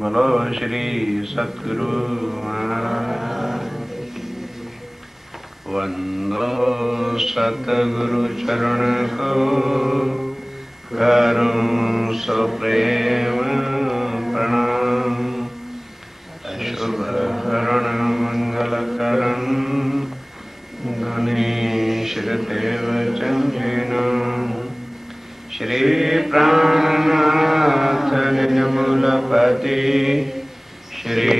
बोलो श्री सतगुरु महाराज। वंदो सतगुरु चरण को, करूं सो प्रेम प्रणाम। अशुभ हरण मंगल करण, गणेश देव चंद्रिना। श्री प्राणनाथ निज मूलपति, श्री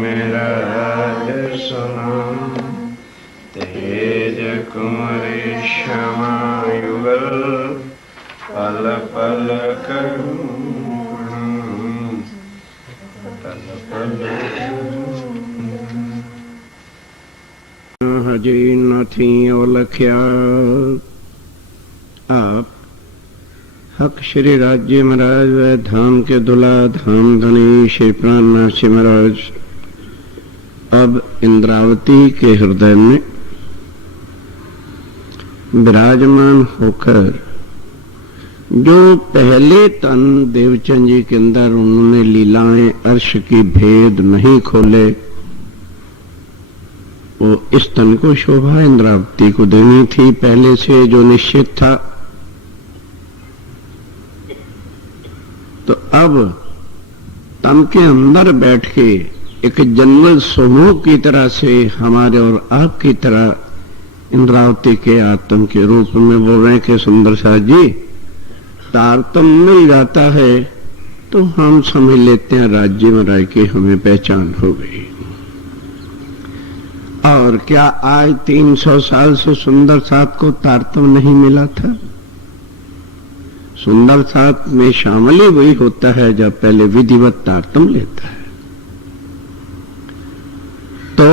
मेराज सुना। तेज कुमरी क्षमा युगल, पल पल करुणा। पल पल हजी नथी ओलख्या। आप हक श्री राज्य महाराज व धाम के दुला धाम धनी श्री प्राणनाथ जी महाराज अब इंद्रावती के हृदय में विराजमान होकर जो पहले तन देवचंद जी के अंदर उन्होंने लीलाएं अर्श की भेद नहीं खोले, वो इस तन को शोभा इंद्रावती को देनी थी पहले से जो निश्चित था। तो अब तन के अंदर बैठ के एक जन्मल समूह की तरह से हमारे और आपकी तरह इंद्रावती के आत्म के रूप में बोल रहे हैं कि सुंदर साहब जी तारतम्य मिल जाता है तो हम समझ लेते हैं राज्य में रह के हमें पहचान हो गई। और क्या आज 300 साल से सुंदर साथ को तारतम्य नहीं मिला था? सुंदर साथ में शामिल ही वही होता है जब पहले विधिवत तारतम्य लेता है। तो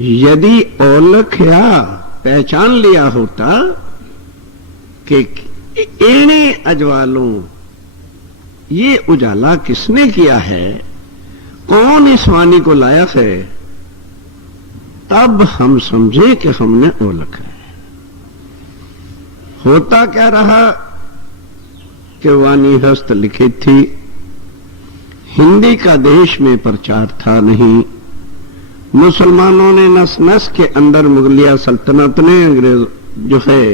यदि औलख या पहचान लिया होता कि इन्हीं अजवालों ये उजाला किसने किया है, कौन इस वाणी को लाया है, तब हम समझे कि हमने औलख है। होता क्या रहा कि वाणी हस्त लिखित थी, हिंदी का देश में प्रचार था नहीं। मुसलमानों ने नस नस के अंदर मुगलिया सल्तनत ने अंग्रेज जो है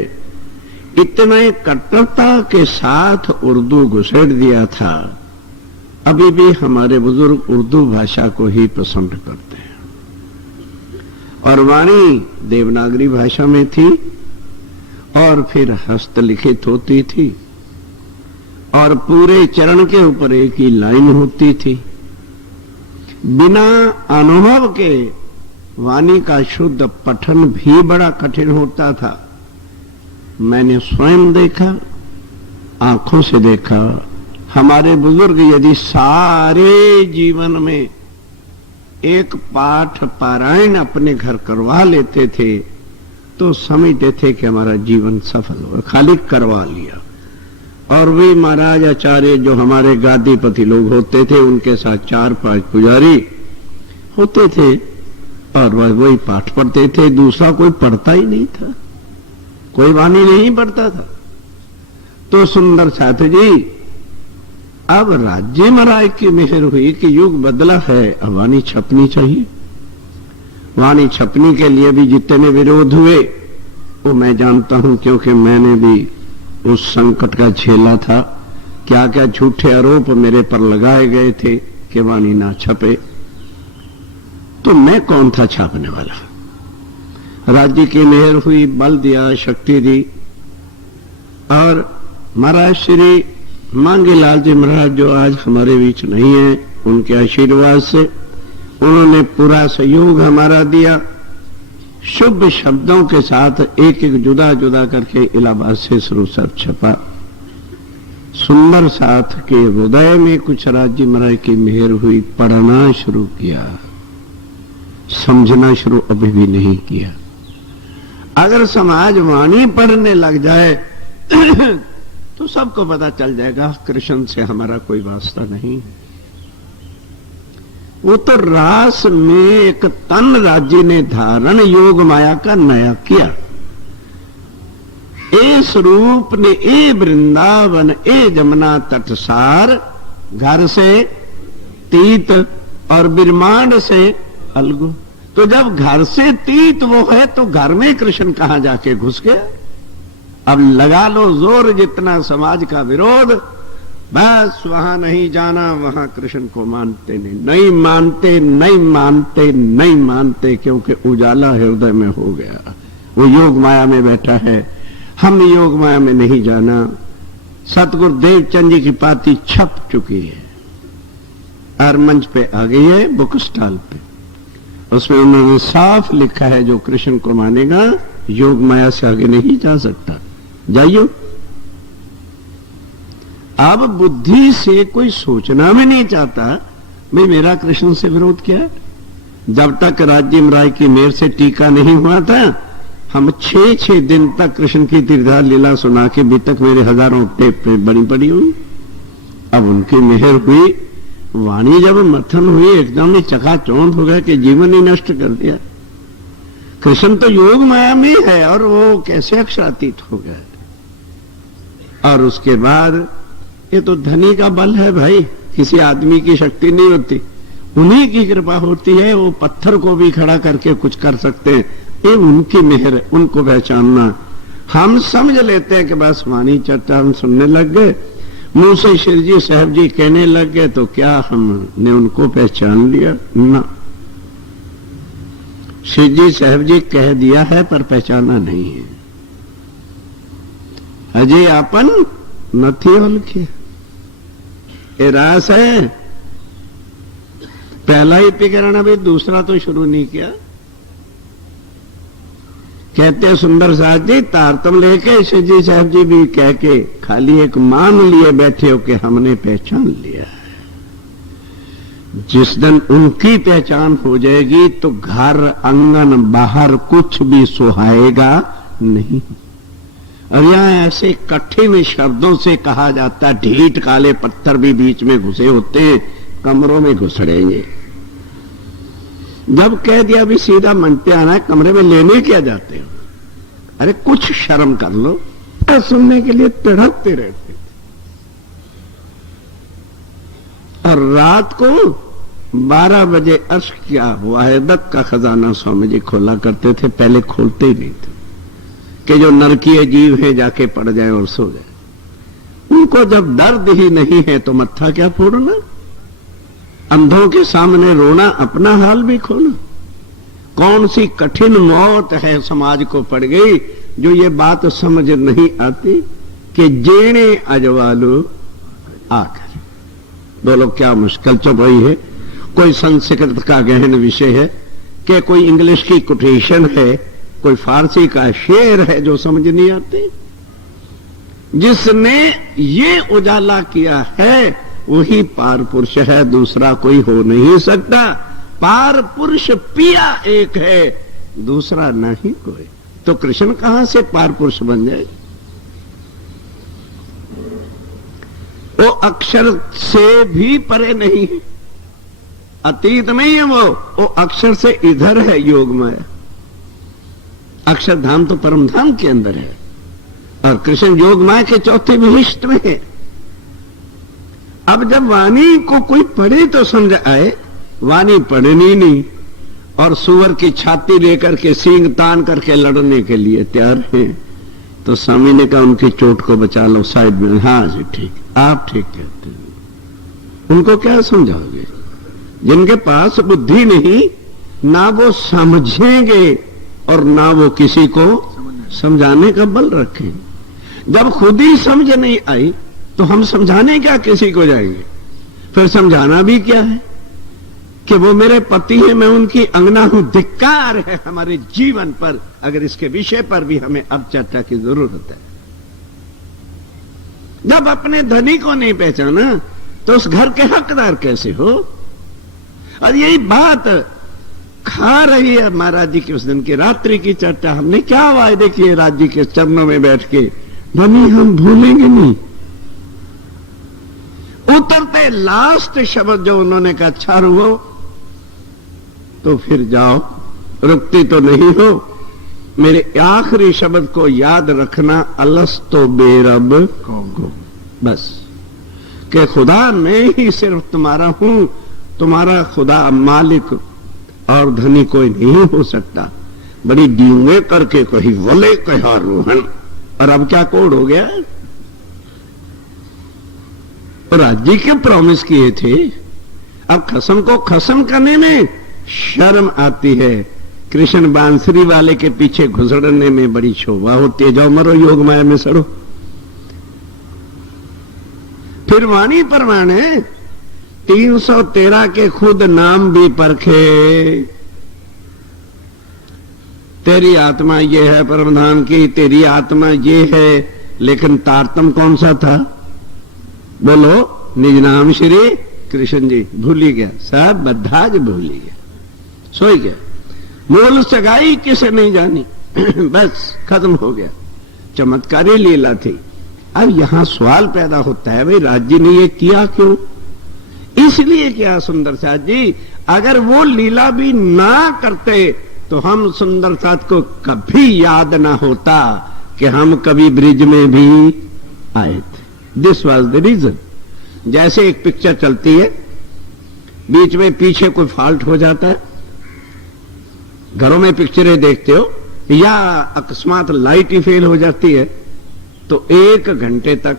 इतने कट्टरता के साथ उर्दू घुसेड़ दिया था। अभी भी हमारे बुजुर्ग उर्दू भाषा को ही पसंद करते हैं और वाणी देवनागरी भाषा में थी और फिर हस्तलिखित होती थी और पूरे चरण के ऊपर एक ही लाइन होती थी। बिना अनुभव के वाणी का शुद्ध पठन भी बड़ा कठिन होता था। मैंने स्वयं देखा, आंखों से देखा। हमारे बुजुर्ग यदि सारे जीवन में एक पाठ पारायण अपने घर करवा लेते थे तो समझते थे कि हमारा जीवन सफल हुआ, खाली करवा लिया। और वे महाराज आचार्य जो हमारे गादीपति लोग होते थे उनके साथ 4-5 पुजारी होते थे और वह वही पाठ पढ़ते थे, दूसरा कोई पढ़ता ही नहीं था, कोई वाणी नहीं पढ़ता था। तो सुंदर साथ जी अब राज्य महाराज की मेहर हुई कि युग बदला है, अब वाणी छपनी चाहिए। वाणी छपनी के लिए भी जितने विरोध हुए वो मैं जानता हूं, क्योंकि मैंने भी उस संकट का झेला था। क्या क्या झूठे आरोप मेरे पर लगाए गए थे कि वाणी ना छपे, तो मैं कौन था छापने वाला। राज्य की मेहर हुई, बल दिया, शक्ति दी और महाराज श्री मांगेलाल जी महाराज जो आज हमारे बीच नहीं है, उनके आशीर्वाद से उन्होंने पूरा सहयोग हमारा दिया। शुभ शब्दों के साथ एक एक जुदा जुदा करके इलाहाबाद से शुरू सब छपा। सुंदर साथ के हृदय में कुछ राज्य महाराज की मेहर हुई, पढ़ना शुरू किया, समझना शुरू अभी भी नहीं किया। अगर समाज वाणी पढ़ने लग जाए तो सबको पता चल जाएगा कृष्ण से हमारा कोई वास्ता नहीं। वो तो रास में एक तन राज्य ने धारण योग माया का नया किया। ए स्वरूप ने ए वृंदावन ए जमुना तटसार घर से तीत और ब्रह्मांड से अलगु। तो जब घर से तीत वो है तो घर में कृष्ण कहां जाके घुस गया। अब लगा लो जोर जितना समाज का विरोध, बस वहां नहीं जाना, वहां कृष्ण को मानते नहीं, नहीं मानते नहीं मानते नहीं मानते, क्योंकि उजाला हृदय में हो गया। वो योग माया में बैठा है, हम योग माया में नहीं जाना। सतगुरु देवचंद जी की पाती छप चुकी है और मंच पे आ गई है, बुक स्टॉल पे। उसमें उन्होंने साफ लिखा है, जो कृष्ण को मानेगा योग माया से आगे नहीं जा सकता। जाइयो। अब बुद्धि से कोई सोचना भी नहीं चाहता भाई मेरा कृष्ण से विरोध क्या है। जब तक राज्य राय की मेहर से टीका नहीं हुआ था, हम 6-6 दिन तक कृष्ण की तीर्थार लीला सुना के अभी तक मेरे हजारों टेप पे बनी पड़ी हुई। अब उनकी मेहर हुई, वाणी जब मथन हुई, एकदम ही चकाचौंध हो गया कि जीवन ही नष्ट कर दिया। कृष्ण तो योग माया में है और वो कैसे अक्षरातीत हो गया। और उसके बाद ये तो धनी का बल है भाई, किसी आदमी की शक्ति नहीं होती, उन्हीं की कृपा होती है। वो पत्थर को भी खड़ा करके कुछ कर सकते हैं, ये उनकी मेहर है, उनको पहचानना। हम समझ लेते हैं कि बस वाणी चर्चा हम सुनने लग गए, मुंह से श्री जी साहब जी कहने लग गए, तो क्या हमने उनको पहचान लिया? ना, श्री जी साहब जी कह दिया है पर पहचाना नहीं है। अजय आपन નથી ઓળખે, ये रास है। पहला ही पिकरण अभी दूसरा तो शुरू नहीं किया। कहते सुंदर साथ जी तारतम लेके श्री जी साहब जी भी कह के खाली एक मान लिए बैठे हो कि हमने पहचान लिया है। जिस दिन उनकी पहचान हो जाएगी तो घर आंगन बाहर कुछ भी सुहाएगा नहीं। और यहां ऐसे कठिन शब्दों से कहा जाता है, ढीठ काले पत्थर भी बीच में घुसे होते हैं, कमरों में घुसड़ेंगे। जब कह दिया भी सीधा मन पे आना है, कमरे में लेने क्या जाते हो? अरे कुछ शर्म कर लो। सुनने के लिए तड़पते रहते। और रात को 12 बजे अर्श क्या हुआ है, दत्त का खजाना स्वामी जी खोला करते थे, पहले खोलते ही नहीं थे कि जो नरकीय जीव है जाके पड़ जाए और सो जाए। उनको जब दर्द ही नहीं है तो मत्था क्या फोड़ना, अंधों के सामने रोना, अपना हाल भी खोना। कौन सी कठिन मौत है समाज को पड़ गई जो ये बात समझ नहीं आती कि जेने अजवालू आकर। बोलो क्या मुश्किल चुप रही है। कोई संस्कृत का गहन विषय है कि कोई इंग्लिश की कोटेशन है, कोई फारसी का शेर है जो समझ नहीं आते। जिसने ये उजाला किया है वही पार पुरुष है, दूसरा कोई हो नहीं सकता। पार पुरुष पिया एक है, दूसरा नहीं कोई। तो कृष्ण कहां से पार पुरुष बन जाए? वो अक्षर से भी परे नहीं है, अतीत में ही है वो अक्षर से इधर है योग माया। अक्षरधाम तो परम धाम के अंदर है और कृष्ण योग माया के चौथे विशिष्ट में है। अब जब वाणी को कोई पढ़े तो समझ आए, वाणी पढ़नी नहीं और सुअर की छाती लेकर के सींग तान करके लड़ने के लिए तैयार है। तो स्वामी ने कहा उनकी चोट को बचा लो साइड में। हाँ जी ठीक, आप ठीक कहते हैं। उनको क्या समझाओगे? जिनके पास बुद्धि नहीं, ना वो समझेंगे और ना वो किसी को समझाने का बल रखेंगे। जब खुद ही समझ नहीं आई तो हम समझाने क्या किसी को जाएंगे? फिर समझाना भी क्या है कि वो मेरे पति हैं, मैं उनकी अंगना हूं। धिक्कार है हमारे जीवन पर अगर इसके विषय पर भी हमें अब चर्चा की जरूरत है। जब अपने धनी को नहीं पहचाना तो उस घर के हकदार कैसे हो? और यही बात खा रही है महाराज जी की उस दिन की रात्रि की चर्चा। हमने क्या वायदे किए राज जी के चरणों में बैठ के, धनी हम भूलेंगे नहीं। उतरते लास्ट शब्द जो उन्होंने कहा, अच्छा रुको तो फिर जाओ, रुकती तो नहीं हो। मेरे आखिरी शब्द को याद रखना, अलस तो बेरब को। बस कि खुदा मैं ही सिर्फ तुम्हारा हूं, तुम्हारा खुदा मालिक और धनी कोई नहीं हो सकता। बड़ी डींगे करके कही बोले कहा रोहन, और अब क्या कोड हो गया? राज्य के प्रॉमिस किए थे, अब खसम को खसम करने में शर्म आती है। कृष्ण बांसुरी वाले के पीछे घुसड़ने में बड़ी शोभा होती है। जाओ मरो योग माया में सड़ो। फिर वाणी परमाणे 313 के खुद नाम भी परखे। तेरी आत्मा ये है परमधाम की, तेरी आत्मा ये है, लेकिन तारतम कौन सा था? बोलो, निज नाम श्री कृष्ण जी। भूल ही गया, सब बद्धाज भूल ही गया, सोई गया। मूल सगाई किसे नहीं जानी बस खत्म हो गया। चमत्कारी लीला थी। अब यहां सवाल पैदा होता है, भाई राज्य ने ये किया क्यों? इसलिए क्या सुंदर साथ जी, अगर वो लीला भी ना करते तो हम सुंदर साथ को कभी याद ना होता कि हम कभी ब्रिज में भी आए थे। This was the reason. जैसे एक पिक्चर चलती है, बीच में पीछे कोई फॉल्ट हो जाता है, घरों में पिक्चरें देखते हो, या अकस्मात लाइट ही फेल हो जाती है, तो 1 घंटे तक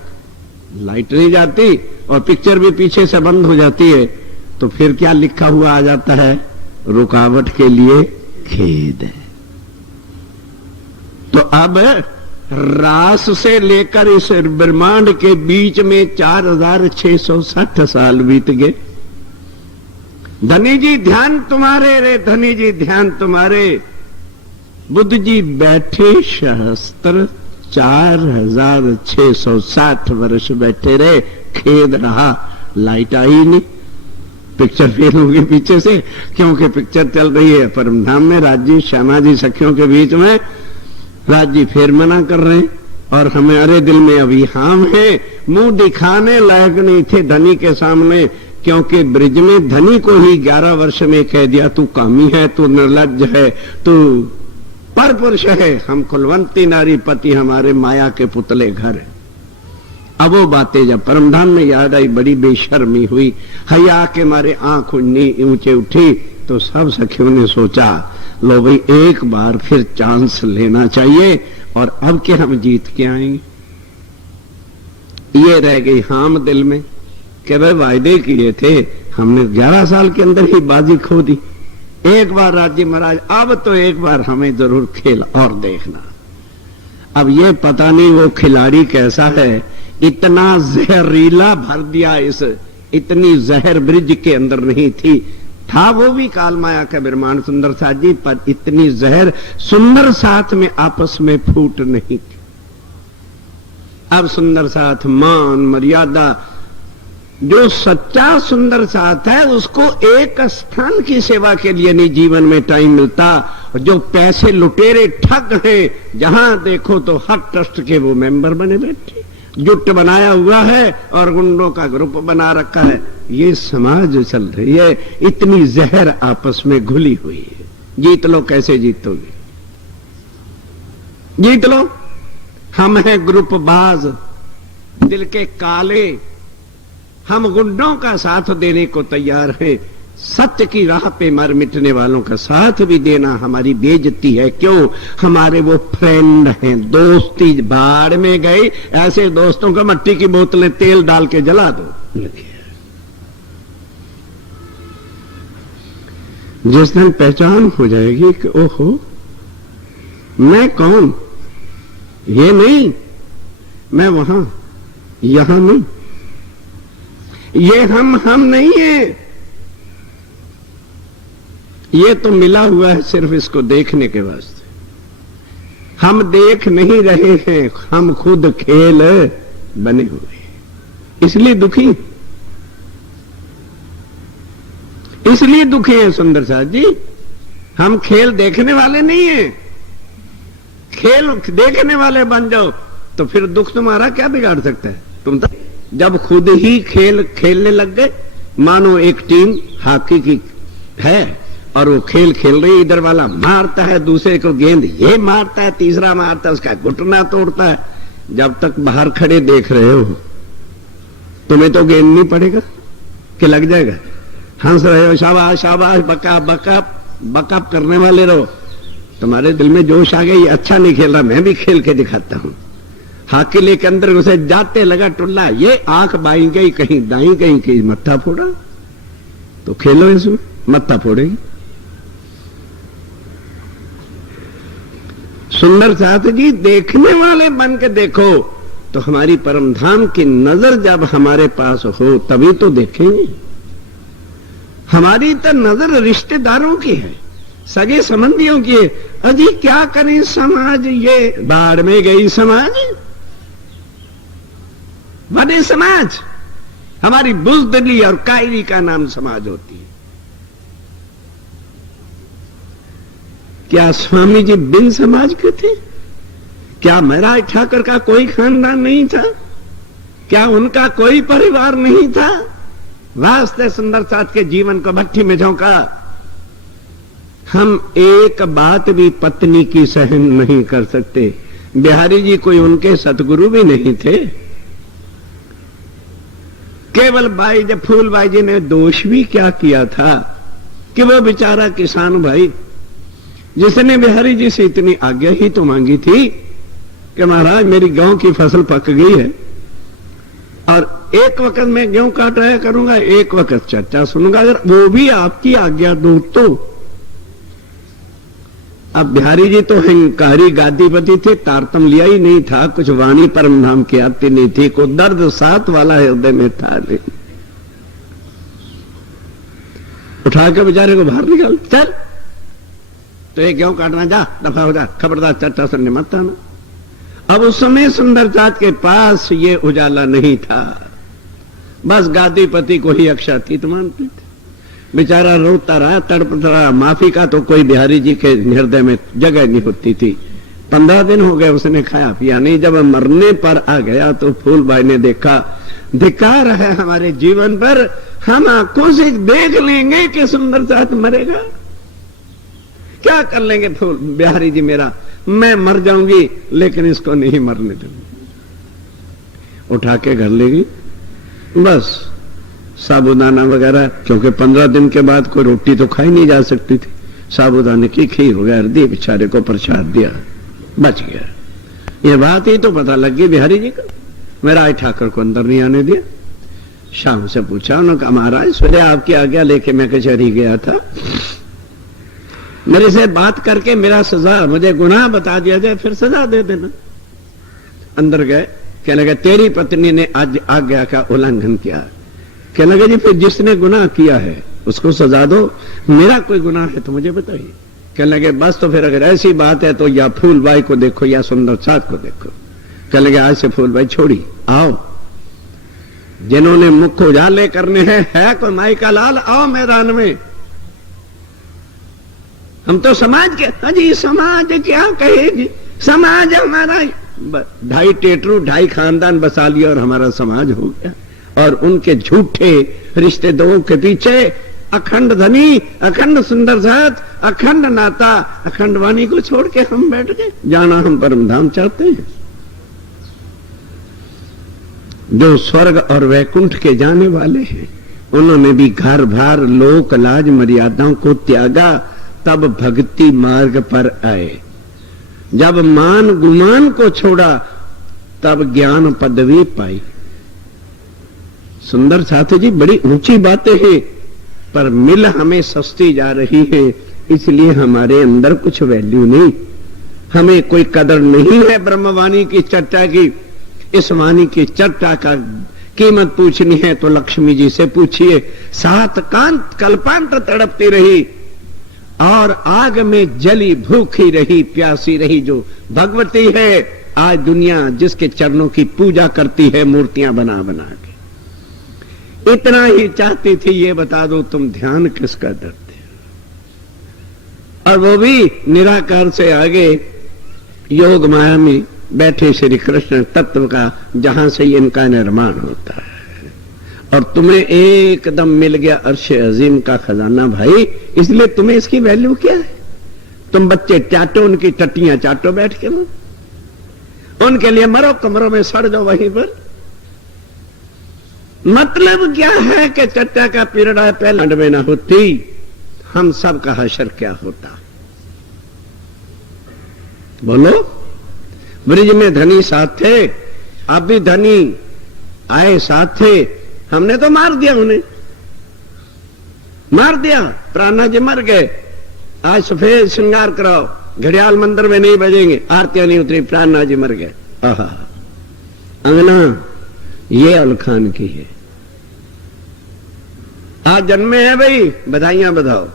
लाइट नहीं जाती और पिक्चर भी पीछे से बंद हो जाती है, तो फिर क्या लिखा हुआ आ जाता है? रुकावट के लिए खेद है। तो अब रास से लेकर इस ब्रह्मांड के बीच में 4660 साल बीत गए। धनी जी ध्यान तुम्हारे रे, धनी जी ध्यान तुम्हारे। बुद्ध जी बैठे सहस्त्र 4660 वर्ष बैठे रहे, खेद रहा, लाइट आई नहीं, पिक्चर फेल हो गई पीछे से, क्योंकि पिक्चर चल रही है परमधाम में। राज्य श्यामा जी सखियों के बीच में राज्य फिर मना कर रहे हैं, और हमारे दिल में अभी हाम है, मुंह दिखाने लायक नहीं थे धनी के सामने, क्योंकि ब्रिज में धनी को ही 11 वर्ष में कह दिया तू कामी है, तू निर्लज्ज है, तू पर पुरुष है, हम कुलवंती नारी पति हमारे माया के पुतले घर है। अब वो बातें जब परमधाम में याद आई, बड़ी बेशर्मी हुई, हया के मारे आंख ऊंचे उठी, तो सब सखियों ने सोचा लो भाई एक बार फिर चांस लेना चाहिए, और अब के हम जीत के आएंगे। ये रह गई हाम दिल में कि भाई वायदे किए थे, हमने 11 साल के अंदर ही बाजी खो दी। एक बार राज्य महाराज, अब तो एक बार हमें जरूर खेल और देखना। अब ये पता नहीं वो खिलाड़ी कैसा है, इतना जहरीला भर दिया, इतनी जहर ब्रिज के अंदर नहीं थी, था वो भी काल माया का ब्रह्मांड सुंदर साथ जी, पर इतनी जहर सुंदर साथ में आपस में फूट नहीं थी। अब सुंदर साथ मान मर्यादा, जो सच्चा सुंदर साथ है उसको एक स्थान की सेवा के लिए नहीं जीवन में टाइम मिलता। जो पैसे लुटेरे ठग हैं, जहां देखो तो हर ट्रस्ट के वो मेंबर बने बैठे, जुट बनाया हुआ है और गुंडों का ग्रुप बना रखा है। ये समाज चल रही है, इतनी जहर आपस में घुली हुई है। जीत लो, कैसे जीतोगे? जीत लो, हम हैं ग्रुप बाज, दिल के काले, हम गुंडों का साथ देने को तैयार हैं। सत्य की राह पे मर मिटने वालों का साथ भी देना हमारी बेइज्जती है। क्यों? हमारे वो फ्रेंड हैं, दोस्ती बाढ़ में गई, ऐसे दोस्तों को मट्टी की बोतलें तेल डाल के जला दो। जिस दिन पहचान हो जाएगी कि ओहो मैं कौन, ये नहीं, मैं वहां, यहां नहीं, ये हम नहीं है, ये तो मिला हुआ है सिर्फ इसको देखने के वास्ते। हम देख नहीं रहे हैं, हम खुद खेल बने हुए हैं, इसलिए दुखी, इसलिए दुखी है सुंदर साथ जी। हम खेल देखने वाले नहीं हैं, खेल देखने वाले बन जाओ तो फिर दुख तुम्हारा क्या बिगाड़ सकता है? तुम तो जब खुद ही खेल खेलने लग गए, मानो एक टीम हॉकी की है और वो खेल खेल रही, इधर वाला मारता है, दूसरे को गेंद ये मारता है, तीसरा मारता है, उसका घुटना तोड़ता है। जब तक बाहर खड़े देख रहे हो तुम्हें तो गेंद नहीं पड़ेगा कि लग जाएगा? हंस रहे हो, शाबाश शाबाश, बकअप बकअप बकअप करने वाले रहो। तुम्हारे दिल में जोश आ गया, ये अच्छा नहीं खेल रहा, मैं भी खेल के दिखाता हूं। हाकिले के अंदर घुसे, जाते लगा टुल्ला, ये आंख बाई गई कहीं दाई गई, कहीं मत्था फोड़ा। तो खेलो इसमें, मत्था फोड़ेगी। सुंदर साथ जी, देखने वाले बन के देखो तो हमारी परम धाम की नजर जब हमारे पास हो तभी तो देखेंगे। हमारी तो नजर रिश्तेदारों की है, सगे संबंधियों की है। अजी क्या करें, समाज ये बाढ़ में गई, समाज बने, समाज हमारी बुजदिली और कायरी का नाम समाज होती है। क्या स्वामी जी बिन समाज के थे? क्या महाराज ठाकर का कोई खानदान नहीं था? क्या उनका कोई परिवार नहीं था? वास्ते सुंदर साथ के जीवन को भट्टी में झोंका। हम एक बात भी पत्नी की सहन नहीं कर सकते। बिहारी जी कोई उनके सतगुरु भी नहीं थे। केवल बाई जब फूलबाई जी ने दोष भी क्या किया था कि वो बेचारा किसान भाई जिसने बिहारी जी से इतनी आज्ञा ही तो मांगी थी कि महाराज मेरी गेहूं की फसल पक गई है और एक वक्त मैं गेहूं काट रहा करूंगा, एक वक्त चर्चा सुनूंगा, अगर वो भी आपकी आज्ञा दो तो। अब बिहारी जी तो हंकारी गादीपति थे, तारतम लिया ही नहीं था, कुछ वाणी परम धाम की आती नहीं थी, को दर्द साथ वाला हृदय में था नहीं। उठा के बेचारे को बाहर निकाल, चल तो एक गेहूं काटना, जा दफा हो जा, खबरदार चर्चा सुनने मत आना। अब उस समय सुंदरचाँद के पास ये उजाला नहीं था, बस गादीपति को ही अक्षातीत मानते थे। बेचारा रोता रहा, तड़पता रहा। माफी का तो कोई बिहारी जी के हृदय में जगह नहीं होती थी। 15 दिन हो गए उसने खाया पिया नहीं। जब मरने पर आ गया तो फूलबाई ने देखा धिक्कार है हमारे जीवन पर, हम आंखों से देख लेंगे कि सुंदरचाँद मरेगा, क्या कर लेंगे फूल बिहारी जी मेरा, मैं मर जाऊंगी लेकिन इसको नहीं मरने दूंगी। उठा के घर ले गई, बस साबुदाना वगैरह, क्योंकि 15 दिन के बाद कोई रोटी तो खाई नहीं जा सकती थी, साबुदाने की खीर वगैरह दी, बेचारे को प्रसाद दिया, बच गया। ये बात ही तो पता लग गई बिहारी जी का। मेरा ठाकर को अंदर नहीं आने दिया। शाम से पूछा, उन्होंने कहा महाराज सवेरे आपकी आज्ञा लेके मैं कचहरी गया था, मेरे से बात करके मेरा सजा, मुझे गुनाह बता दिया जाए, फिर सजा दे देना। अंदर गए, कहने लगे तेरी पत्नी ने आज आज्ञा का उल्लंघन किया। कहने लगे जी फिर जिसने गुनाह किया है उसको सजा दो, मेरा कोई गुनाह है तो मुझे बताइए। कहने लगे बस तो फिर अगर ऐसी बात है तो या फूलबाई को देखो या सुंदरचाँद को देखो। कहने लगे आज से फूलबाई छोड़ी, आओ जिन्होंने मुख उजाले करने हैं, है को माई का लाल, आओ मैदान में। हम तो समाज के, अजी समाज क्या कहेगी, समाज हमारा 2.5 टेटरू 2.5 खानदान बसा लिया और हमारा समाज हो गया। और उनके झूठे रिश्तेदारों के पीछे अखंड धनी, अखंड सुंदरचाँद, अखंड नाता, अखंड वाणी को छोड़ के हम बैठ गए। जाना हम परम धाम चाहते हैं, जो स्वर्ग और वैकुंठ के जाने वाले हैं। उन्होंने भी घर भार लोक लाज मर्यादाओं को त्यागा, तब भक्ति मार्ग पर आए। जब मान गुमान को छोड़ा तब ज्ञान पदवी पाई। सुंदर साथी जी बड़ी ऊंची बातें हैं, पर मिल हमें सस्ती जा रही है, इसलिए हमारे अंदर कुछ वैल्यू नहीं, हमें कोई कदर नहीं है ब्रह्मवाणी की चर्चा की। इस वाणी की चर्चा का कीमत पूछनी है तो लक्ष्मी जी से पूछिए। 7 कांत कल्पांत तड़पती रही और आग में जली भूखी रही, प्यासी रही, जो भगवती है। आज दुनिया जिसके चरणों की पूजा करती है मूर्तियां बना बना के। इतना ही चाहती थी, ये बता दो तुम ध्यान किसका करते हो। और वो भी निराकार से आगे योग माया में बैठे श्री कृष्ण तत्व का, जहां से इनका निर्माण होता है। और तुम्हें एकदम मिल गया अर्श अजीम का खजाना भाई, इसलिए तुम्हें इसकी वैल्यू क्या है। तुम बच्चे चाटो, उनकी टट्टियां चाटो बैठ के, उनके लिए मरो, कमरों में सड़ जाओ वहीं पर। मतलब क्या है कि चट्टा का पीड़ा पहले में ना होती, हम सब का हशर क्या होता? बोलो। ब्रिज में धनी साथ थे, अब भी धनी आए साथ थे, हमने तो मार दिया, उन्हें मार दिया। प्राणा जी मर गए। आज सफेद श्रृंगार कराओ, घड़ियाल मंदिर में नहीं बजेंगे, आरतियां नहीं उतरी, प्राणा जी मर गए। आहा, अंगना ये अलखान की है। आज जन्मे है भाई, बधाइयां बधाओ।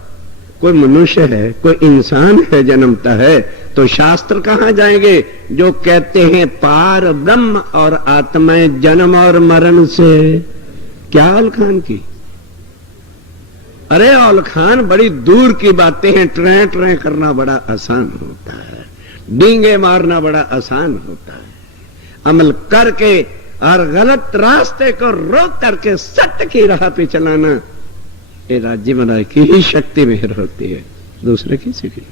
कोई मनुष्य है, कोई इंसान है, जन्मता है, तो शास्त्र कहां जाएंगे जो कहते हैं पार ब्रह्म और आत्माएं जन्म और मरण से? क्या अलखान की? अरे अलखान बड़ी दूर की बातें हैं। ट्रें ट्रें करना बड़ा आसान होता है, डींगे मारना बड़ा आसान होता है, अमल करके और गलत रास्ते को रोक करके सत्य की राह पे चलाना ये राज्य महाराज की ही शक्ति में होती है, दूसरे किसी की।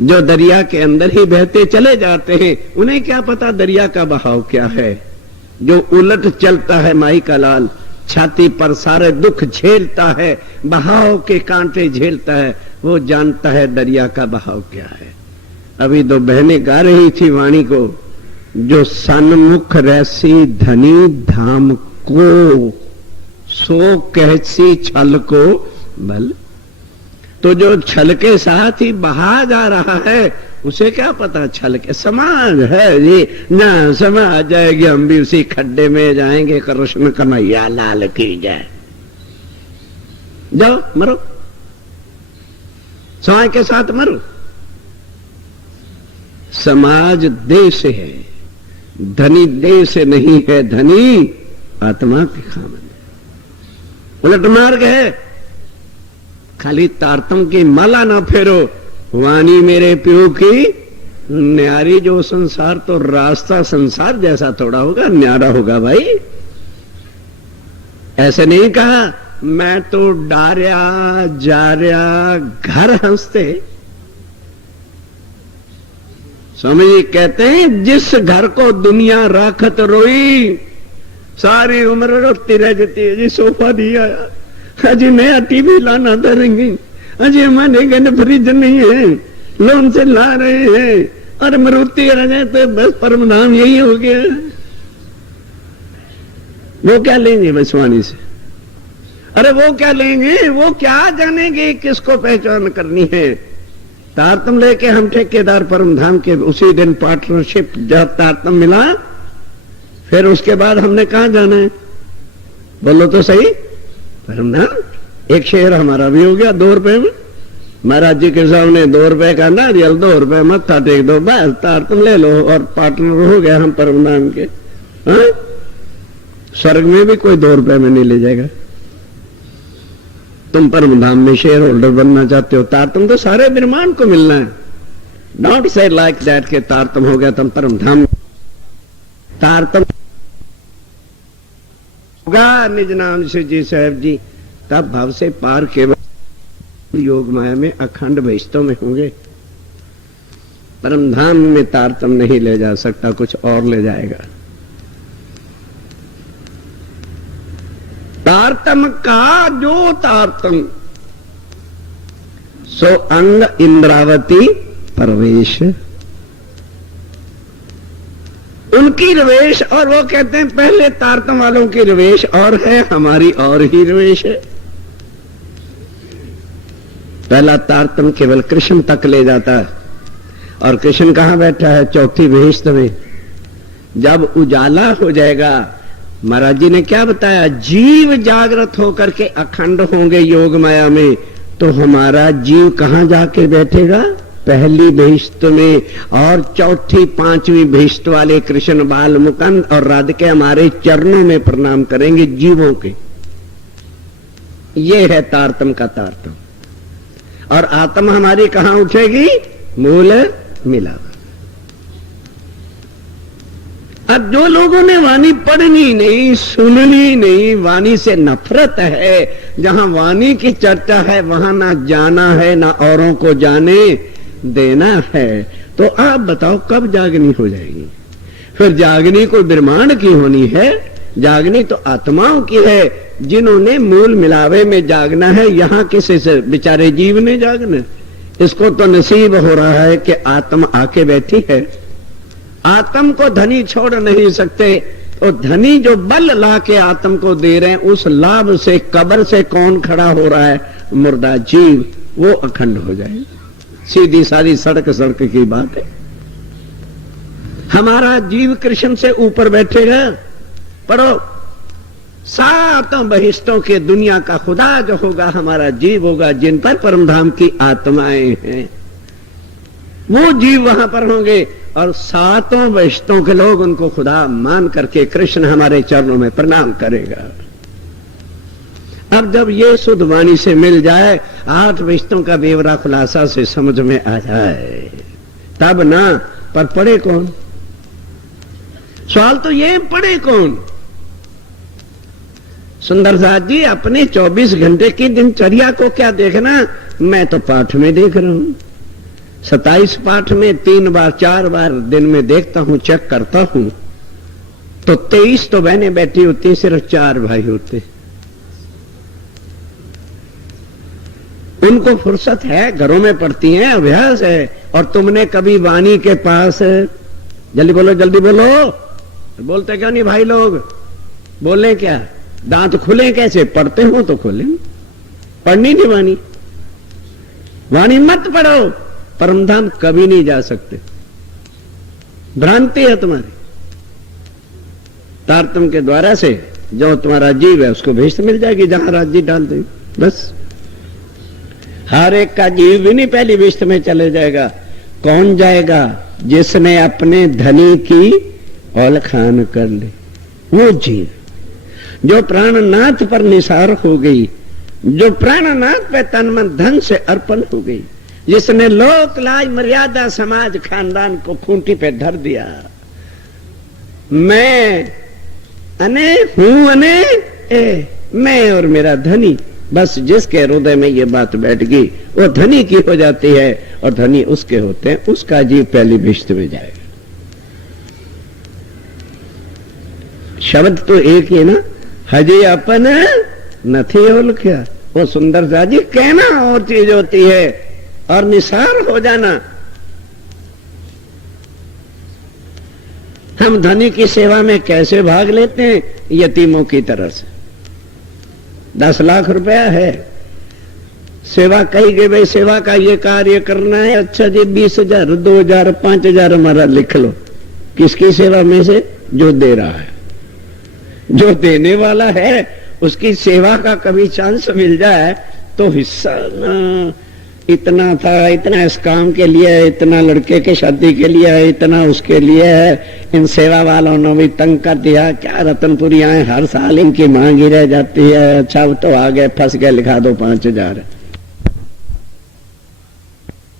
जो दरिया के अंदर ही बहते चले जाते हैं, उन्हें क्या पता दरिया का बहाव क्या है। जो उलट चलता है माई का लाल, छाती पर सारे दुख झेलता है, बहाव के कांटे झेलता है, वो जानता है दरिया का बहाव क्या है। अभी दो बहनें गा रही थी वाणी को, जो सन्मुख रहसी धनी धाम को, सो कहसी छल को बल। तो जो छल के साथ ही बहा जा रहा है, उसे क्या पता छल के? समाज है जी ना, समाज जाएगी, हम भी उसी खड्डे में जाएंगे। कृष्ण कन्हैया लाल की जय। जाओ मरो, समाज के साथ मरो। समाज देह से है, धनी देह से नहीं है, धनी आत्मा के खामन। उलट मार्ग है, खाली तारतम की माला ना फेरो, वाणी मेरे प्यो की न्यारी। जो संसार तो रास्ता संसार जैसा थोड़ा होगा, न्यारा होगा भाई। ऐसे नहीं कहा मैं तो डार्या जार्या घर हंसते। स्वामी जी कहते हैं जिस घर को दुनिया राखत रोई, सारी उम्र रोती रह जाती है। जी सोफा दिया, अजी नया टीवी लाना धरेंगे, अजी हमारे घर फ्रिज नहीं है, लोन से ला रहे हैं, और मरुति आ जाए तो बस परम नाम यही हो गया। वो क्या लेंगे बसवानी से? अरे वो क्या लेंगे? वो क्या जानेंगे किसको पहचान करनी है? तारतम लेके हम ठेकेदार परम धाम के उसी दिन पार्टनरशिप जब तारतम मिला, फिर उसके बाद हमने कहां जाना है? बोलो तो सही। परम धाम एक शेर हमारा भी हो गया 2 रुपए में। महाराज जी के सामने 2 रुपए का नारियल, 2 रुपए मत्था टेक दो, बस तारतम ले लो और पार्टनर हो गया हम परम धाम के। हाँ? स्वर्ग में भी कोई 2 रुपए में नहीं ले जाएगा। तुम परम धाम में शेयर होल्डर बनना चाहते हो, तारतम तो सारे ब्रह्मांड को मिलना है। डोंट से लाइक दैट के तारतम हो गया तुम परम धाम। तारतम होगा निज नाम से जी साहब जी, तब भाव से पार केवल योग माया में अखंड वैष्णव में होंगे। परम धाम में तारतम नहीं ले जा सकता, कुछ और ले जाएगा। तारतम का जो तारतम सो अंग इंद्रावती प्रवेश, उनकी रवेश। और वो कहते हैं पहले तारतम वालों की रवेश और है, हमारी और ही रवेश है। पहला तारतम केवल कृष्ण तक ले जाता है, और कृष्ण कहां बैठा है? चौथी बहिश्त में। जब उजाला हो जाएगा, महाराज जी ने क्या बताया? जीव जागृत होकर के अखंड होंगे योग माया में, तो हमारा जीव कहां जाके बैठेगा? पहली बहिश्त में। और चौथी पांचवी बहिश्त वाले कृष्ण बाल मुकुंद और राधिका हमारे चरणों में प्रणाम करेंगे जीवों के। ये है तारतम का तारतम। और आत्मा हमारी कहां उठेगी? मूल मिलावा। अब जो लोगों ने वाणी पढ़नी नहीं, सुननी नहीं, वाणी से नफरत है, जहां वाणी की चर्चा है वहां ना जाना है ना औरों को जाने देना है, तो आप बताओ कब जागनी हो जाएगी? फिर जागनी को ब्रह्मांड की होनी है। जागनी तो आत्माओं की है, जिन्होंने मूल मिलावे में जागना है। यहां किसी से बेचारे जीव ने जागना, इसको तो नसीब हो रहा है कि आत्मा आके बैठी है। आत्म को धनी छोड़ नहीं सकते, तो धनी जो बल ला के आत्म को दे रहे हैं, उस लाभ से कब्र से कौन खड़ा हो रहा है? मुर्दा जीव, वो अखंड हो जाए। सीधी सारी सड़क सड़क की बात है। हमारा जीव कृष्ण से ऊपर बैठेगा। पढ़ो, सातों बहिष्टों के दुनिया का खुदा जो होगा हमारा जीव होगा, जिन पर परमधाम की आत्माएं हैं, वो जीव वहां पर होंगे। और सातों बहिष्टों के लोग उनको खुदा मान करके कृष्ण हमारे चरणों में प्रणाम करेगा। अब जब ये शुद्ध वाणी से मिल जाए, 8 बहिष्टों का बेवरा खुलासा से समझ में आ जाए, तब ना। पर पढ़े कौन? सवाल तो ये, पढ़े कौन? सुंदरदास जी अपने 24 घंटे की दिनचर्या को क्या देखना, मैं तो पाठ में देख रहा हूं। 27 पाठ में 3 बार 4 बार दिन में देखता हूं, चेक करता हूं, तो 23 तो बहनें बैठी होती, सिर्फ 4 भाई होते। उनको फुर्सत है, घरों में पढ़ती हैं, अभ्यास है। और तुमने कभी वाणी के पास, जल्दी बोलो जल्दी बोलो, बोलते क्यों नहीं भाई लोग? बोले क्या? दांत खुले कैसे? पढ़ते हो तो खोले। पढ़नी नहीं वाणी, वाणी मत पढ़ो, परमधाम कभी नहीं जा सकते। भ्रांति है तुम्हारी। तारतम के द्वारा से जो तुम्हारा जीव है उसको भेष मिल जाएगी, जहां राज्य डाल दे बस। हर एक का जीव भी नहीं पहली विष्ट में चले जाएगा। कौन जाएगा? जिसने अपने धनी की औल खान कर ले, वो जीव जो प्राणनाथ पर निसार हो गई, जो प्राणनाथ पे तन मन धन से अर्पण हो गई, जिसने लोक लाज मर्यादा समाज खानदान को खूंटी पे धर दिया। मैं अने हूं अने ए, मैं और मेरा धनी, बस जिसके हृदय में ये बात बैठ गई वो धनी की हो जाती है, और धनी उसके होते हैं, उसका जीव पहली भिष्ट में जाएगा। शब्द तो एक ही ना, हजे अपन नथी और क्या। वो सुंदरदास जी कहना और चीज होती है, और निसार हो जाना। हम धनी की सेवा में कैसे भाग लेते हैं? यतीमों की तरह से। 10 लाख रुपया है, सेवा कही गई, भाई सेवा का ये कार्य करना है, अच्छा जी 20,000 2,000 5,000 हमारा लिख लो। किसकी सेवा में से? जो दे रहा है, जो देने वाला है, उसकी सेवा का कभी चांस मिल जाए तो हिस्सा ना। इतना था, इतना इस काम के लिए है, इतना लड़के के शादी के लिए है, इतना उसके लिए है। इन सेवा वालों ने भी तंग कर दिया। क्या रतनपुरी आए, हर साल इनकी मांग ही रह जाती है। अच्छा तो आ गए, फंस गए, लिखा दो 5,000।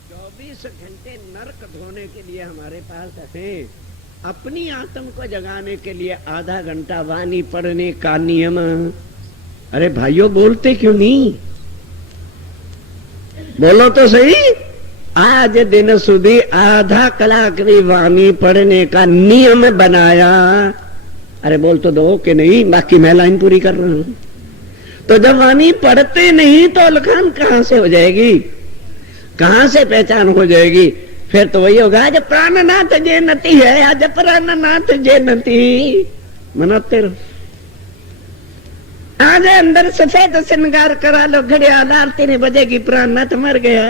24 घंटे नरक धोने के लिए हमारे पास है। अपनी आत्म को जगाने के लिए आधा घंटा वाणी पढ़ने का नियम। अरे भाइयों, बोलते क्यों नहीं? बोलो तो सही। आज दिन सुधी आधा कलाक की वाणी पढ़ने का नियम बनाया। अरे बोल तो दो कि नहीं, बाकी मैं लाइन पूरी कर रहा हूं। तो जब वाणी पढ़ते नहीं तो लखान कहां से हो जाएगी? कहां से पहचान हो जाएगी? फिर तो वही होगा, आज प्राणनाथ जे नती है, आज प्राणनाथ जे नती मनाते रहो। आज अंदर सफेद श्रृंगार करा लो, घड़ियाल आरती नहीं बजेगी, प्राणनाथ मर गया।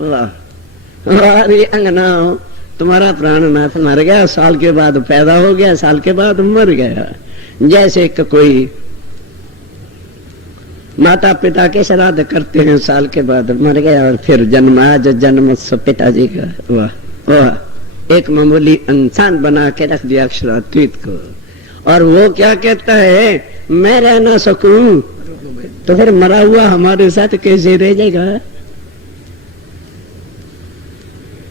वाह, अरे अंगना, तुम्हारा प्राणनाथ मर गया, साल के बाद पैदा हो गया, साल के बाद मर गया। जैसे कोई माता पिता के श्राद्ध करते हैं, साल के बाद मर गया और फिर जन्म, आज जन्म पिताजी का। वाह वाह, एक मामूली इंसान बना के रख दिया अक्षरातीत को। और वो क्या कहता है, मैं रह ना सकूं, तो फिर मरा हुआ हमारे साथ कैसे रह जाएगा?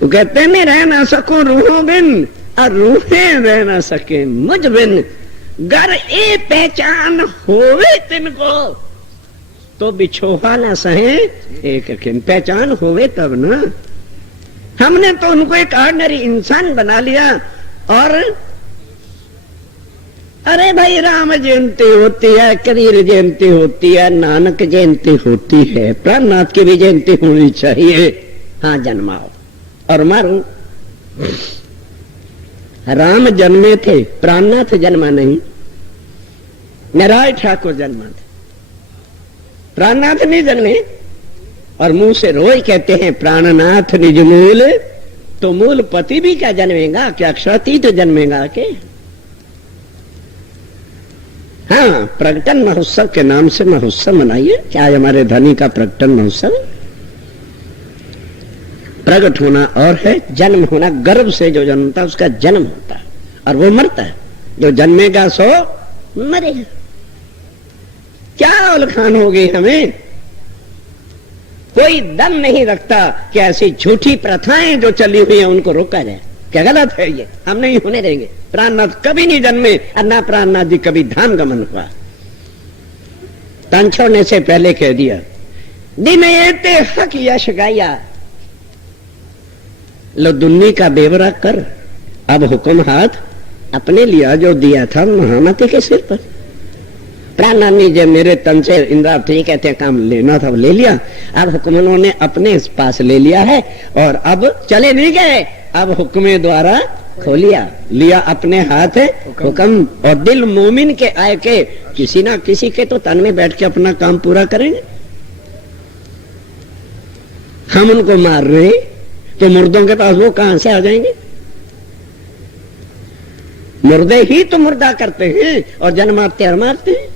वो कहते हैं मैं रह ना सकूं रूहों बिन, और रूहें रह ना सके मुझ बिन। गर ए पहचान होवे तिनको, तो बिछोहा ना सहे एक खिन। पहचान होवे तब ना। हमने तो उनको एक ऑर्डिनरी इंसान बना लिया, और अरे भाई, राम जयंती होती है, कबीर जयंती होती है, नानक जयंती होती है, प्राणनाथ की भी जयंती होनी चाहिए। हाँ, जन्माओ और मारो। राम जन्मे थे, प्राणनाथ जन्मा नहीं। नारायण ठाकुर जन्मा थे, प्राणनाथ नहीं जन्मे। और मुंह से रोज कहते हैं प्राणनाथ निज मूल, तो मूल पति भी क्या जन्मेगा? क्या अक्षरातीत जन्मेगा के? हाँ, प्रकटन महोत्सव के नाम से महोत्सव मनाइए। क्या है हमारे धनी का प्रकटन महोत्सव? प्रकट होना और है जन्म होना। गर्भ से जो जन्मता है उसका जन्म होता है और वो मरता है। जो जन्मेगा सो मरेगा। क्या उलखान हो गई हमें? कोई दम नहीं रखता कि ऐसी झूठी प्रथाएं जो चली हुई है उनको रोका जाए। क्या गलत है ये? हम नहीं होने देंगे। प्राणनाथ कभी नहीं जन्मे और ना प्राणनाथ जी कभी धाम गमन हुआ। तन छोड़ने से पहले कह दिया, दिनयते हक यश गाया, लो दुन्नी का बेवरा कर। अब हुक्म हाथ अपने लिया जो दिया था महामती के सिर पर। प्राणनाथ ने जब मेरे तन से इंद्रावती कहते हैं काम लेना था, ले लिया। अब हुक्म उन्होंने अपने पास ले लिया है और अब चले नहीं गए, अब हुक्म द्वारा खोलिया लिया अपने हाथ हुक्म। और दिल मोमिन के आए के किसी ना किसी के तो तन में बैठ के अपना काम पूरा करेंगे। हम उनको मार रहे तो मुर्दों के पास वो कहां से आ जाएंगे? मुर्दे ही तो मुर्दा करते हैं और जन्माते और मारते हैं।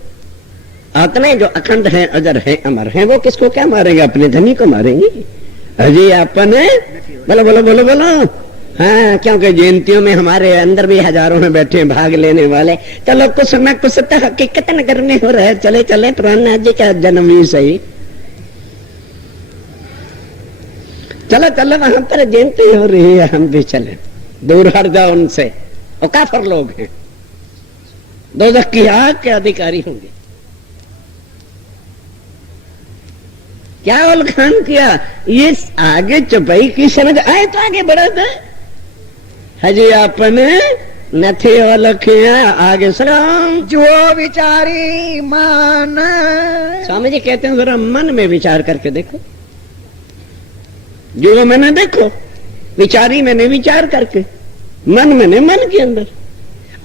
आत्माएं जो अखंड हैं, अजर हैं, अमर हैं, वो किसको क्या मारेंगे? अपने धनी को मारेंगे। अजय अपने बोलो बोलो बोलो बोलो। हाँ, क्योंकि जयंतियों में हमारे अंदर भी हजारों में बैठे भाग लेने वाले। चलो कुछ न कुछ तो हकीकत नगर में हो रहा है। चले चले प्राणनाथ जी का जन्म ही सही। चलो चलो, वहां पर जयंती हो रही है, हम भी चले। दूर हट जाओ उनसे, वो काफिर लोग हैं, दोज़ख की आग के अधिकारी होंगे। क्या उलखान किया? ये आगे चुपाई की समझ आए तो आगे बढ़ा था। हजी अपने नथे लखिया आगे सलाम जो विचारी मान। स्वामी जी कहते हैं जरा मन में विचार करके देखो। जो मैंने देखो, विचारी मैंने विचार करके, मन मैंने मन के अंदर,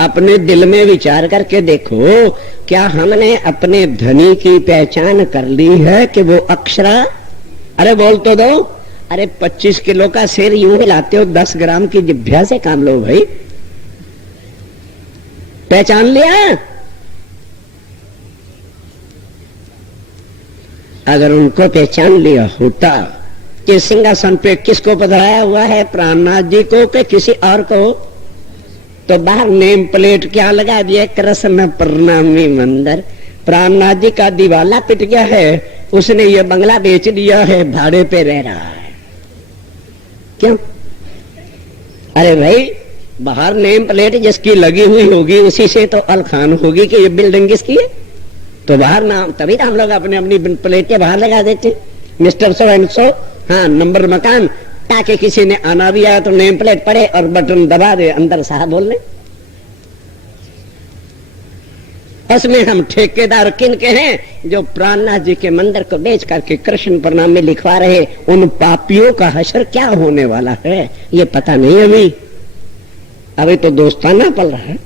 अपने दिल में विचार करके देखो। क्या हमने अपने धनी की पहचान कर ली है कि वो अक्षरा? अरे बोल तो दो। अरे 25 किलो का शेर यूं हिलाते हो, 10 ग्राम की जिभ्या से काम लो भाई। पहचान लिया? अगर उनको पहचान लिया होता कि सिंहासन पे किसको पधराया हुआ है, प्राणनाथ जी को कि किसी और को, तो बाहर नेम प्लेट क्या लगा दिया? कृष्ण प्रणामी मंदिर। प्राणनाथ जी का दिवाला पिट गया है, उसने ये बंगला बेच दिया है, भाड़े पे रह रहा है। क्यों? अरे भाई, बाहर नेम प्लेट जिसकी लगी हुई होगी उसी से तो अलखान होगी कि ये बिल्डिंग किसकी है। तो बाहर नाम, तभी तो हम लोग अपने अपनी प्लेटें बाहर लगा देते, मिस्टर सो एंड सो, हाँ नंबर मकान, ताकि किसी ने आना भी आया तो नेम प्लेट पड़े और बटन दबा दे, अंदर साहब बोलने। उसमें हम ठेकेदार किन के हैं? जो प्राणनाथ जी के मंदिर को बेच करके कृष्ण प्रणाम में लिखवा रहे। उन पापियों का हशर क्या होने वाला है ये पता नहीं। अभी तो दोस्ताना पल रहा है।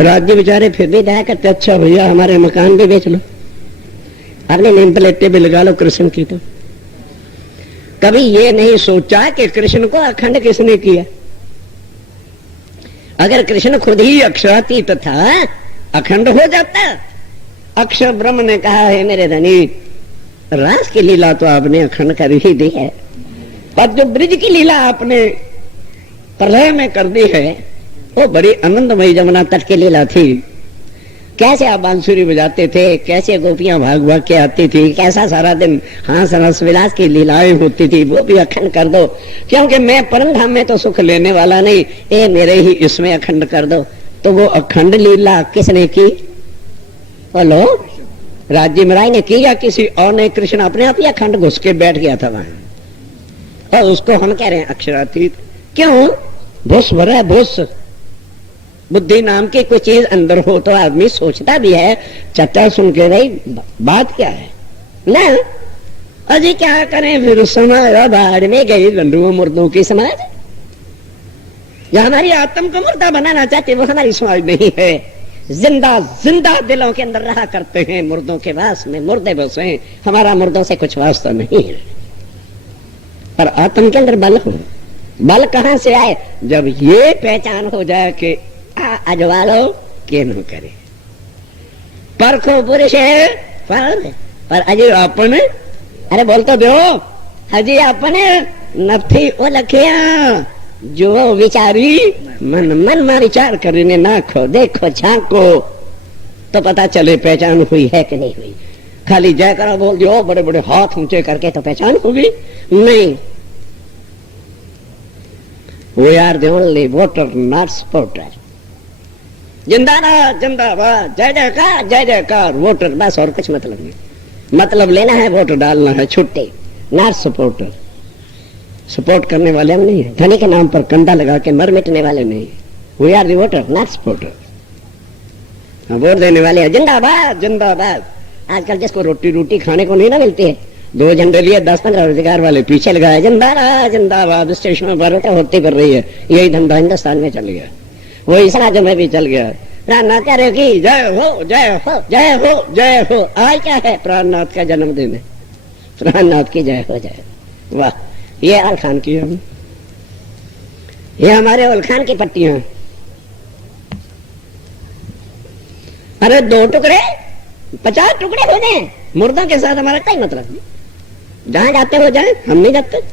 राज्य बेचारे फिर भी दया करते, अच्छा भैया हमारे मकान भी बेच लो, अपने नेम प्लेटें भी लगा लो कृष्ण की। तो कभी ये नहीं सोचा कि कृष्ण को अखंड किसने किया? अगर कृष्ण खुद ही अक्षरातीत था, अखंड हो जाता। अक्षर ब्रह्म ने कहा है मेरे धनी, रास की लीला तो आपने अखंड कर ही दी है, पर जो ब्रिज की लीला आपने प्रलय में कर दी है वो बड़ी आनंदमयी जमुना तट की लीला थी। कैसे आप बांसुरी बजाते थे, कैसे गोपियां भाग भाग के आती थी, कैसा सारा दिन हास रस विलास की लीलाएं होती थी, वो भी अखंड कर दो। क्योंकि मैं परम धाम में तो सुख लेने वाला नहीं, ये मेरे ही इसमें अखंड कर दो। तो वो अखंड लीला किसने की? बोलो, राज्य महाराज ने की या किसी और ने? कृष्ण अपने आप ही अखंड घुस के बैठ गया था वहां, और उसको हम कह रहे हैं अक्षरातीत। क्यों? भूस भरा है भूस। बुद्धि नाम की कोई चीज अंदर हो तो आदमी सोचता भी है, चर्चा सुन के भाई बात क्या है ना। अजी क्या करें फिर समाज बाढ़ में गई गंडुओं मुर्दों की समाज। या हमारी आत्म को मुर्दा बनाना चाहते वो हमारी समाज नहीं है। जिंदा जिंदा दिलों के अंदर रहा करते हैं, मुर्दों के वास में मुर्दे बसे। हमारा मुर्दों से कुछ वास्ता नहीं है, पर आत्म के अंदर बल हो। बल कहां से आए? जब ये पहचान हो जाए कि अजवालो के न करे परखो पुरुष है पर अजय अपने, अरे बोल तो दो, हजी अपने नथी ओलखिया जो विचारी मन मन में विचार करने नाखो देखो झांको तो पता चले पहचान हुई है कि नहीं हुई। खाली जय करो बोल दो, बड़े बड़े हाथ ऊंचे करके तो पहचान होगी नहीं। We are the only voter, not supporter. जिंदाबाद जिंदाबाद, जय जयकार वोटर, बस और कुछ मतलब नहीं। मतलब लेना है, वोट डालना है, छुट्टी, नॉट सपोर्टर। सपोर्ट करने वाले हम नहीं है, धनी के नाम पर कंधा लगा के मर मिटने वाले नहीं। We are the voter, not supporter. Vote देने वाले हैं जिंदाबाद जिंदाबाद। आजकल जिसको रोटी रोटी खाने को नहीं ना मिलती है, 2 झंडे लिए 10-15 रोजगार वाले पीछे लगाए जिंदाबाद जिंदाबाद। स्टेशनों पर होती कर रही है, यही धंधा हिंदुस्तान में चल गया, वही समाज में भी चल गया। प्राणनाथ कह रहे की जय हो जय हो जय हो जय हो। आज क्या है? प्राणनाथ का जन्मदिन है, प्राणनाथ की जय हो जय। वाह, ये अल खान की हम, ये हमारे अल खान की पट्टियां। अरे 2 टुकड़े 50 टुकड़े हो गए, मुर्दों के साथ हमारा कोई मतलब नहीं। जहां जाते हो जाए, हम नहीं जाते।